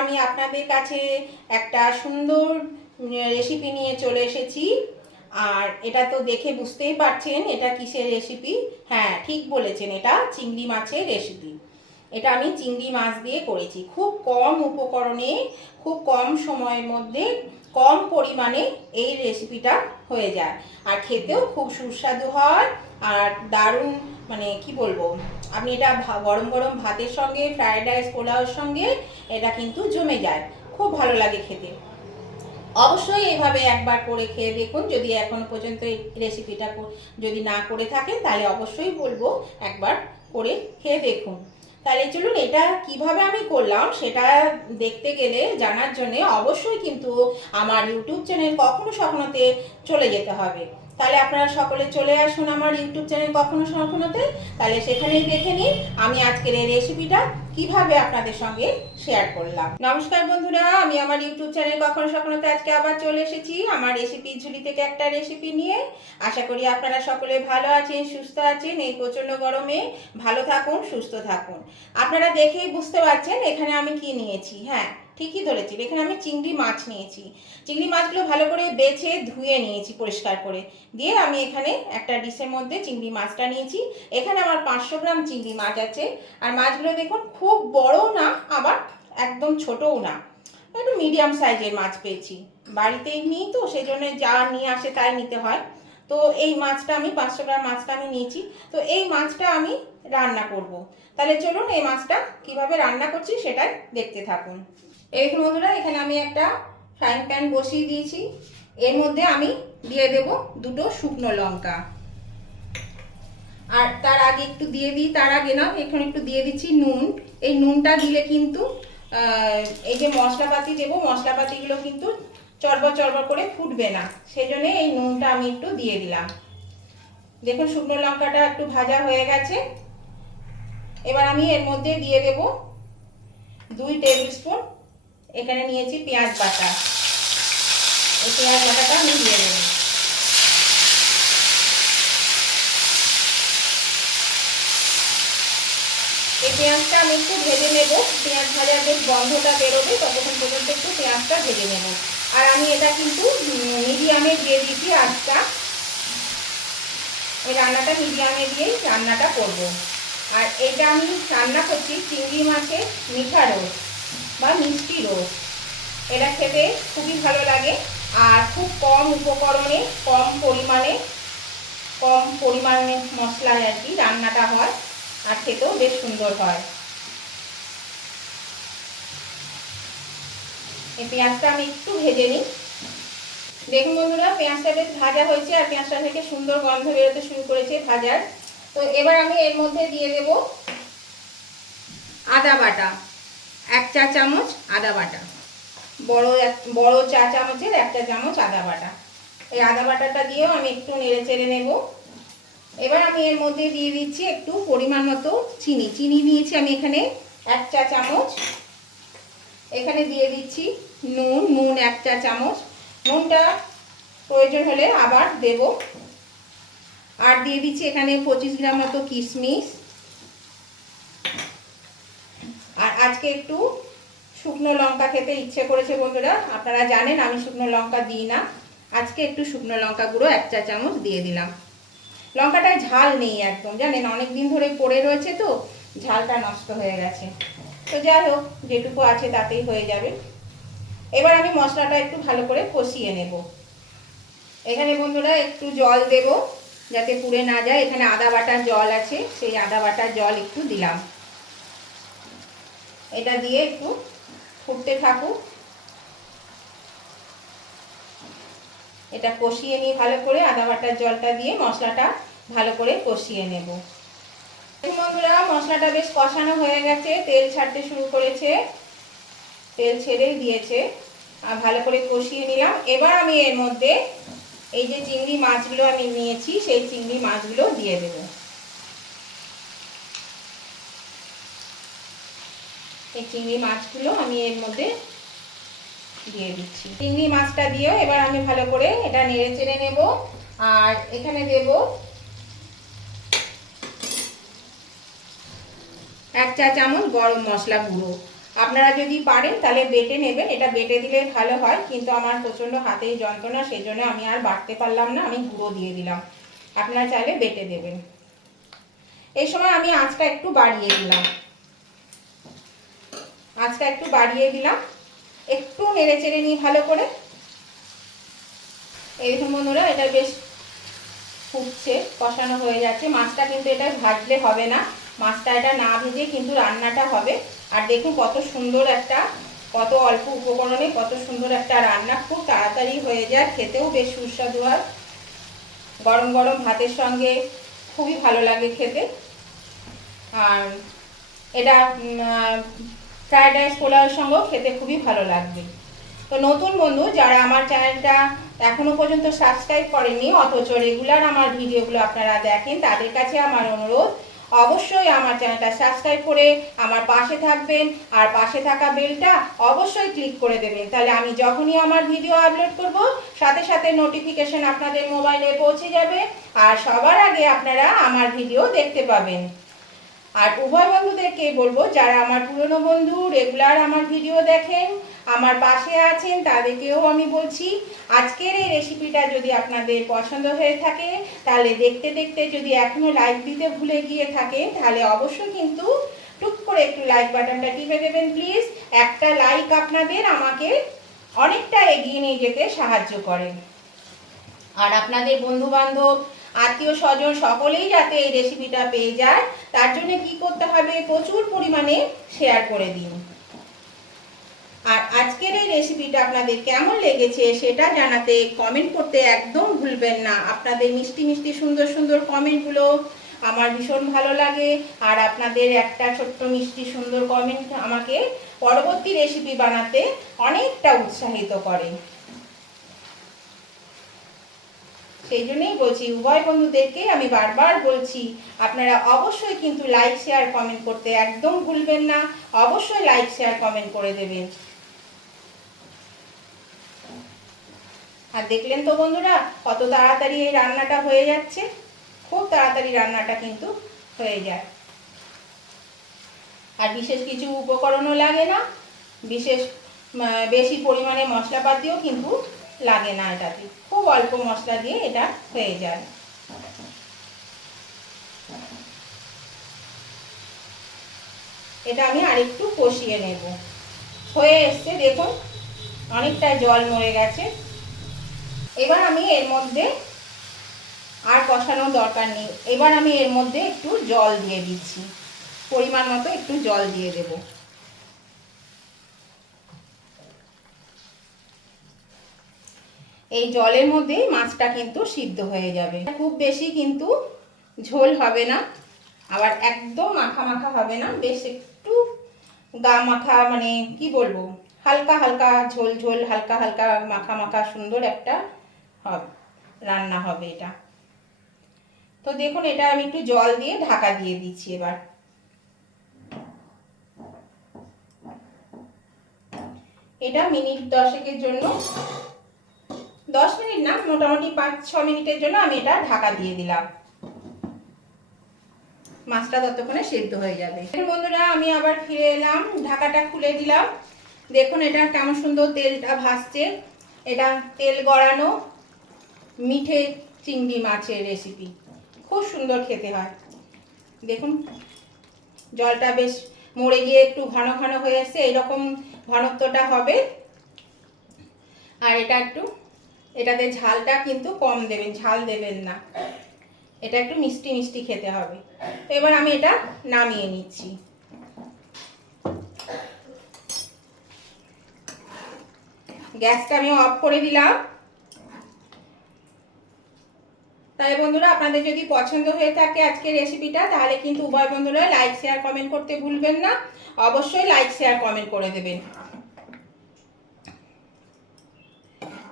আমি আপনাদের কাছে একটা সুন্দর রেসিপি নিয়ে চলে এসেছি। আর এটা তো দেখে বুঝতেই পারছেন এটা কিসের রেসিপি হ্যাঁ ঠিক বলেছেন, এটা চিংড়ি মাছের রেসিপি এটা আমি চিংড়ি মাছ দিয়ে করেছি। খুব কম উপকরণে, খুব কম সময়ের মধ্যে, কম পরিমাণে এই রেসিপিটা হয়ে যায়। আর খেতেও খুব সুস্বাদু হয়, আর দারুণ মানে কি বলব আপনি এটা গরম গরম ভাতের সঙ্গে ফ্রায়েড রাইস পোলাওর সঙ্গে, এটা কিন্তু জমে যায়। খুব ভালো লাগে খেতে। অবশ্যই এভাবে একবার করে খেয়ে দেখুন। যদি এখনও পর্যন্ত এই রেসিপিটা যদি না করে থাকেন তাহলে অবশ্যই বলব একবার করে খেয়ে দেখুন। তাহলে চলুন, এটা কীভাবে আমি করলাম সেটা দেখতে গেলে, জানার জন্য অবশ্যই কিন্তু আমার ইউটিউব চ্যানেল কখনো সখনোতে চলে যেতে হবে। তাহলে আপনারা সকলে চলে আসুন আমার ইউটিউব চ্যানেল কখনো সখনোতে তাহলে সেখানেই দেখে নিন আমি আজকের এই রেসিপিটা কীভাবে আপনাদের সঙ্গে শেয়ার করলাম। নমস্কার বন্ধুরা, আমি আমার ইউটিউব চ্যানেল কখনো সখনোতে আজকে আবার চলে এসেছি আমার রেসিপি ঝুলি থেকে একটা রেসিপি নিয়ে। আশা করি আপনারা সকলে ভালো আছেন, সুস্থ আছেন, এই প্রচণ্ড গরমে ভালো থাকুন, সুস্থ থাকুন। আপনারা দেখেই বুঝতে পারছেন এখানে আমি কি নিয়েছি হ্যাঁ। ঠিকই ধরেছি এখানে আমি চিংড়ি মাছ নিয়েছি। চিংড়ি মাছগুলো ভালো করে বেছে ধুয়ে নিয়েছি পরিষ্কার করে। দিয়ে আমি এখানে একটা ডিশের মধ্যে চিংড়ি মাছটা নিয়েছি। এখানে আমার পাঁচশো গ্রাম চিংড়ি মাছ আছে। আর মাছগুলো দেখুন, খুব বড়ও না, আবার একদম ছোটও না। একটু মিডিয়াম সাইজের মাছ পেয়েছি। বাড়িতেই নিই তো সেই জন্য যা নিয়ে আসে তাই নিতে হয়। তো এই মাছটা আমি, পাঁচশো গ্রাম মাছটা আমি নিয়েছি। তো এই মাছটা আমি রান্না করব। তাহলে চলুন এই মাছটা কীভাবে রান্না করছি সেটাই দেখতে থাকুন। এই দেখুন বন্ধুরা, এখানে আমি একটা ফ্রাইং প্যান বসিয়ে দিয়েছি। এর মধ্যে আমি দিয়ে দেব দুটো শুকনো লঙ্কা। আর তার আগে একটু দিয়ে দিই, তার আগে না, এখানে একটু দিয়ে দিচ্ছি নুন। এই নুনটা দিলে কিন্তু এই যে মশলাপাতি দেবো, মশলাপাতিগুলো কিন্তু চরবর চরবর করে ফুটবে না। সেই জন্য এই নুনটা আমি একটু দিয়ে দিলাম। দেখুন, শুকনো লঙ্কাটা একটু ভাজা হয়ে গেছে। এবার আমি এর মধ্যে দিয়ে দেব দুই টেবিল স্পুন এখানে নিয়েছি পেঁয়াজ বাটা। এই পেঁয়াজ বাটাটা আমি দিয়ে দেবো। এই পেঁয়াজটা আমি একটু ভেজে নেব। পেঁয়াজ ভাজার যে গন্ধটা বেরোবে, ততক্ষণ পর্যন্ত একটু পেঁয়াজটা ভেজে নেব। আর আমি এটা কিন্তু মিডিয়ামে দিয়ে দিচ্ছি আজটা ওই রান্নাটা মিডিয়ামে দিয়েই রান্নাটা করব। আর এটা আমি রান্না করছি চিংড়ি মাছের মিঠা রোস্ট বা মিষ্টি রোস্ট এটা খেতে খুবই ভালো লাগে আর খুব কম উপকরণে, কম পরিমাণে কম পরিমাণে মশলায় আর কি রান্নাটা হয় আর খেতেও বেশ সুন্দর হয়। এই পেঁয়াজটা আমি একটু ভেজে নিই। দেখুন বন্ধুরা, পেঁয়াজটা বেশ ভাজা হয়েছে আর পেঁয়াজটা থেকে সুন্দর গন্ধ বেরোতে শুরু করেছে ভাজার। তো এবার আমি এর মধ্যে দিয়ে দেব আদা বাটা। এক চা চামচ আদা বাটা। বড় এক, বড় চা চামচের একটা চামচ আদা বাটা। এই আদা বাটাটা দিয়েও আমি একটু নেড়ে চেড়ে নেব। এবার আমি এর মধ্যে দিয়ে দিচ্ছি একটু পরিমাণ মতো চিনি। চিনি দিয়েছি আমি এখানে এক চা চামচ। এখানে দিয়ে দিচ্ছি নুন নুন এক চা চামচ। নুনটা প্রয়োজন হলে আবার দেব। আর দিয়ে দিচ্ছি এখানে পঁচিশ গ্রাম মতো কিশমিশ আর আজকে একটু শুকনো লঙ্কা খেতে ইচ্ছে করেছে বন্ধুরা। আপনারা জানেন আমি শুকনো লঙ্কা দিই না। আজকে একটু শুকনো লঙ্কা গুঁড়ো, এক চা চামচ দিয়ে দিলাম। লঙ্কাটায় ঝাল নেই একদম, জানেন? অনেক দিন ধরে পড়ে রয়েছে তো, ঝালটা নষ্ট হয়ে গেছে। তো যাই হোক, যেটুকু আছে তাতেই হয়ে যাবে। এবার আমি মশলাটা একটু ভালো করে কষিয়ে নেব। এখানে বন্ধুরা একটু জল দেব, যাতে পুড়ে না যায়। এখানে আদা বাটার জল আছে, সেই আদা বাটার জল একটু দিলাম। এটা দিয়ে একটু ফুটতে থাকুক। এটা কষিয়ে নিয়ে ভালো করে আদা বাটার জলটা দিয়ে মশলাটা ভালো করে কষিয়ে নেব। বন্ধুরা, মশলাটা বেশ কষানো হয়ে গেছে, তেল ছাড়তে শুরু করেছে, তেল ছেড়েই দিয়েছে। আর ভালো করে কষিয়ে নিলাম। এবার আমি এর মধ্যে এই যে চিংড়ি মাছগুলো আমি নিয়েছি, সেই চিংড়ি মাছগুলো দিয়ে দেব। এই চিংড়ি মাছগুলো আমি এর মধ্যে দিয়ে দিচ্ছি। চিংড়ি মাছটা দিয়েও এবার আমি ভালো করে এটা নেড়ে চেড়ে নেব আর এখানে দেব এক চা চামচ গরম মশলা গুঁড়ো। আপনারা যদি পারেন তাহলে বেটে নেবেন, এটা বেটে দিলে ভালো হয়, কিন্তু আমার প্রচণ্ড হাতেই যন্ত্রণা সেই জন্য আমি আর বাটতে পারলাম না, আমি গুঁড়ো দিয়ে দিলাম। আপনারা চাইলে বেটে দেবেন। এই সময় আমি আঁচটা একটু বাড়িয়ে দিলাম। আঁচটা একটু বাড়িয়ে দিলাম। একটু নেড়ে চেড়ে নিই ভালো করে। এই বন্ধুরা, এটা বেশ ফুটছে, কষানো হয়ে যাচ্ছে। মাছটা কিন্তু এটা ভাজলে হবে না। মাছটা এটা না ভেজে কিন্তু রান্নাটা হবে। আর দেখুন কত সুন্দর একটা, কত অল্প উপকরণে কত সুন্দর একটা রান্না। খুব তাড়াতাড়ি হয়ে যায়, খেতেও বেশ সুস্বাদু হয়। গরম গরম ভাতের সঙ্গে খুবই ভালো লাগে খেতে। আর এটা ফ্রায়েড রাইস পোলাওয়ের সঙ্গেও খেতে খুবই ভালো লাগবে। তো নতুন বন্ধু যারা আমার চ্যানেলটা এখনও পর্যন্ত সাবস্ক্রাইব করেনি, অথচ রেগুলার আমার ভিডিওগুলো আপনারা দেখেন, তাদের কাছে আমার অনুরোধ, অবশ্যই আমার চ্যানেলটা সাবস্ক্রাইব করে আমার পাশে থাকবেন, আর পাশে থাকা বেলটা অবশ্যই ক্লিক করে দেবেন। তাহলে আমি যখনই আমার ভিডিও আপলোড করব, সাথে সাথে নোটিফিকেশন আপনাদের মোবাইলে পৌঁছে যাবে, আর সবার আগে আপনারা আমার ভিডিও দেখতে পাবেন। আর উভয় বন্ধুদেরকে বলব, যারা আমার পুরনো বন্ধু রেগুলার আমার ভিডিও দেখেন, আমার পাশে আছেন, তাদেরকেও আমি বলছি, আজকের এই রেসিপিটা যদি আপনাদের পছন্দ হয়ে থাকে, তাহলে দেখতে দেখতে যদি এখনও লাইক দিতে ভুলে গিয়ে থাকে তাহলে অবশ্যই কিন্তু টুক করে একটু লাইক বাটনটা টিপে দেবেন প্লিজ একটা লাইক আপনাদের আমাকে অনেকটা এগিয়ে নিয়ে যেতে সাহায্য করে। আর আপনাদের বন্ধু বান্ধব আত্মীয় স্বজন সকলেই যাতে এই রেসিপিটা পেয়ে যায়, তার জন্য কি করতে হবে? প্রচুর পরিমাণে শেয়ার করে দিন। আর আজকের এই রেসিপিটা আপনাদের কেমন লেগেছে সেটা জানাতে কমেন্ট করতে একদম ভুলবেন না। আপনাদের মিষ্টি মিষ্টি সুন্দর সুন্দর কমেন্টগুলো আমার ভীষণ ভালো লাগে। আর আপনাদের একটা ছোট্ট মিষ্টি সুন্দর কমেন্ট আমাকে পরবর্তী রেসিপি বানাতে অনেকটা উৎসাহিত করে। সেই জন্যই বলছি, উভয় বন্ধুদেরকে আমি বারবার বলছি, আপনারা অবশ্যই কিন্তু লাইক শেয়ার কমেন্ট করতে একদম ভুলবেন না। অবশ্যই লাইক শেয়ার কমেন্ট করে দেবেন। আর দেখলেন তো বন্ধুরা, কত তাড়াতাড়ি এই রান্নাটা হয়ে যাচ্ছে। খুব তাড়াতাড়ি রান্নাটা কিন্তু হয়ে যায়। আর বিশেষ কিছু উপকরণও লাগে না। বিশেষ বেশি পরিমাণে মশলাপাতিও কিন্তু লাগে না এটাতে। খুব অল্প মশলা দিয়ে এটা হয়ে যায়। এটা আমি আরেকটু কষিয়ে নেব। হয়ে এসছে, দেখুন, অনেকটা জল মরে গেছে। এবার আমি এর মধ্যে আর কষানোর দরকার নেই। এবার আমি এর মধ্যে একটু জল দিয়ে দিচ্ছি। পরিমাণ মতো একটু জল দিয়ে দেবো। এই জলের মধ্যেই মাছটা কিন্তু সিদ্ধ হয়ে যাবে। খুব বেশি কিন্তু ঝোল হবে না, আবার একদম মাখা মাখা হবে না, বেশ একটু গা মাখা মানে কি বলব, হালকা হালকা ঝোল ঝোল, হালকা হালকা মাখা মাখা সুন্দর একটা রান্না হবে এটা। তো দেখুন, এটা আমি একটু জল দিয়ে ঢাকা দিয়ে দিচ্ছি এবার। এটা মিনিট দশেকের জন্য দশ মিনিট না, মোটামুটি পাঁচ, ছ মিনিটের জন্য আমি এটা ঢাকা দিয়ে দিলাম। মাছটা ততক্ষণে সেদ্ধ হয়ে যাবে। বন্ধুরা, আমি আবার ফিরে এলাম, ঢাকাটা খুলে দিলাম। দেখুন এটা কেমন সুন্দর তেলটা ভাসছে। এটা তেল গড়ানো মিঠে চিংড়ি মাছের রেসিপি খুব সুন্দর খেতে হয়। দেখুন, জলটা বেশ মরে গিয়ে একটু ঘন ঘন হয়ে এসছে এইরকম ঘনত্বটা হবে। আর এটা একটু এটাতে ঝালটা কিন্তু কম দেবেন, ঝাল দেবেন না। এটা একটু মিষ্টি মিষ্টি খেতে হবে। তো এবার আমি এটা নামিয়ে নিচ্ছি। গ্যাসটা আমি অফ করে দিলাম। তাই বন্ধুরা, আপনাদের যদি পছন্দ হয়ে থাকে আজকের রেসিপিটা, তাহলে কিন্তু উভয় বন্ধুরা লাইক, শেয়ার, কমেন্ট করতে ভুলবেন না। অবশ্যই লাইক, শেয়ার, কমেন্ট করে দেবেন।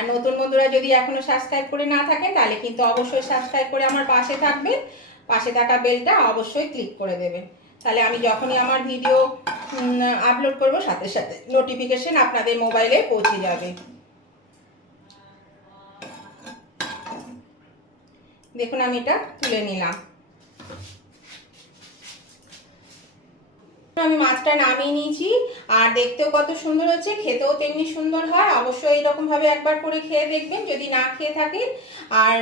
আর নতুন বন্ধুরা যদি এখনও সাবস্ক্রাইব করে না থাকেন তাহলে কিন্তু অবশ্যই সাবস্ক্রাইব করে আমার পাশে থাকবেন পাশে থাকা বেলটা অবশ্যই ক্লিক করে দেবেন তাহলে আমি যখনই আমার ভিডিও আপলোড করব, সাথে সাথে নোটিফিকেশন আপনাদের মোবাইলে পৌঁছে যাবে। দেখুন আমি এটা তুলে নিলাম। আমি মাছটা নামিয়ে নিয়েছি, আর দেখতেও কত সুন্দর হচ্ছে, খেতেও তেমনি সুন্দর হয়। অবশ্যই এইরকম ভাবে একবার করে খেয়ে দেখবেন, যদি না খেয়ে থাকেন। আর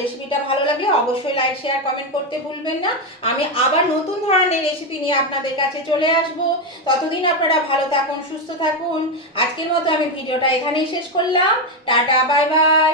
রেসিপিটা ভালো লাগলে অবশ্যই লাইক শেয়ার কমেন্ট করতে ভুলবেন না। আমি আবার নতুন ধরনের রেসিপি নিয়ে আপনাদের কাছে চলে আসব। ততদিন আপনারা ভালো থাকুন, সুস্থ থাকুন। আজকের মতো আমি ভিডিওটা এখানেই শেষ করলাম। Tata bye bye